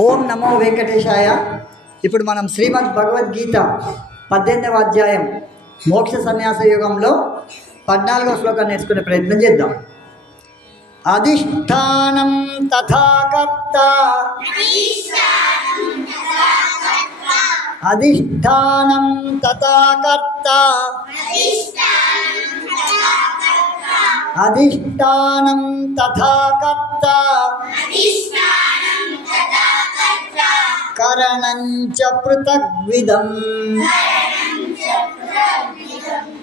ఓం నమో వెంకటేశాయ. ఇప్పుడు మనం శ్రీమద్ భగవద్గీత 18వ అధ్యాయం మోక్ష సన్యాస యుగంలో 14వ శ్లోకం నేర్చుకునే ప్రయత్నం చేద్దాం. అధిష్టానం తథా కర్త, అధిష్టానం తథా కర్త, అధిష్టానం తథా కర్త, కరణంచ పృథగ్విదం,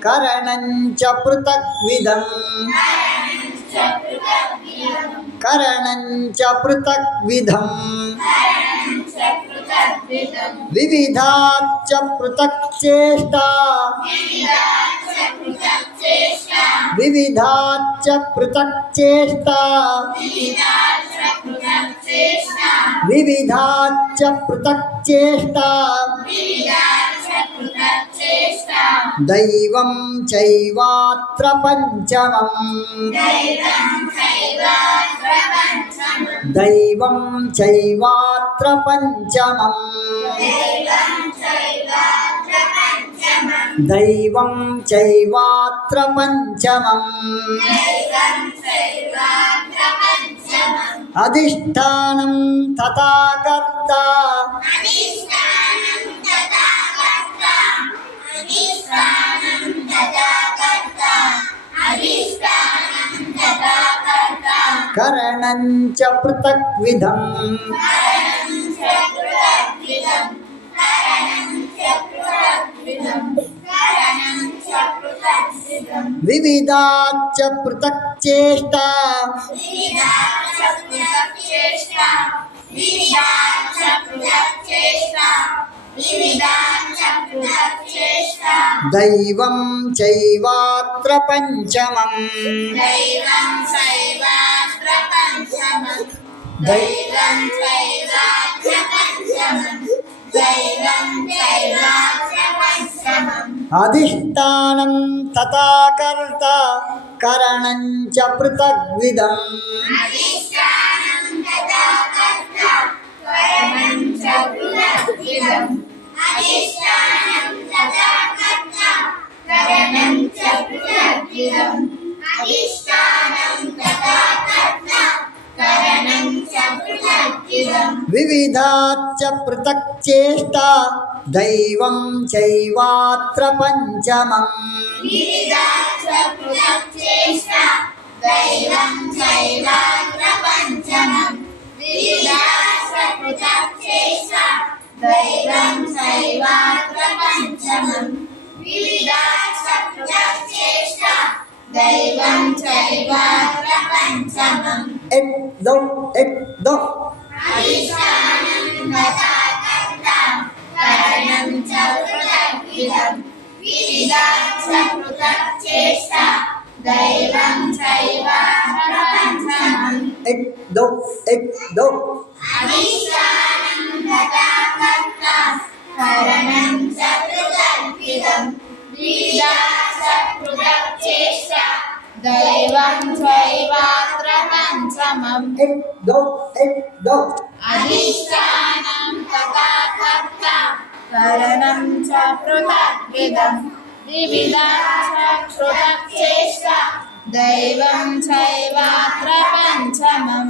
కరణంచ పృథగ్విదం, కరణంచ పృథగ్విదం, వివిధాచ్చ పృథక్చేష్టా, వివిధాచ్చ పృథక్చేష్టా, వివిధాచ్చ పృథక్చేష్టా, దైవం చైవాత్ర పంచమం, దైవం చైవాత్ర పంచమం, దైవం చైవాత్ర పంచమం, అధిష్టానం తథా కర్త, కరణంచ పృథగ్విదం, వివిధాచ్చ పృథక్చేష్టా, దైవం చైవాత్ర పంచమం, అధిష్టానం తథా కర్త, కరణంచ పృథగ్విదం, వివిధాచ్చ పృథక్చేష్టా, దైవం చైవాత్ర పంచమం, ఎక్దో ఎక్దో, ఎక్దో ఎక్దో, దైవం చైవాత్ర పంచమం, ఎక్దో ఎక్దో, అధిష్టానం తథా కర్త, కరణం చ పృథగ్విదం, వివిధాచ్చ పృథక్చేష్టా, దైవం చైవాత్ర పంచమం.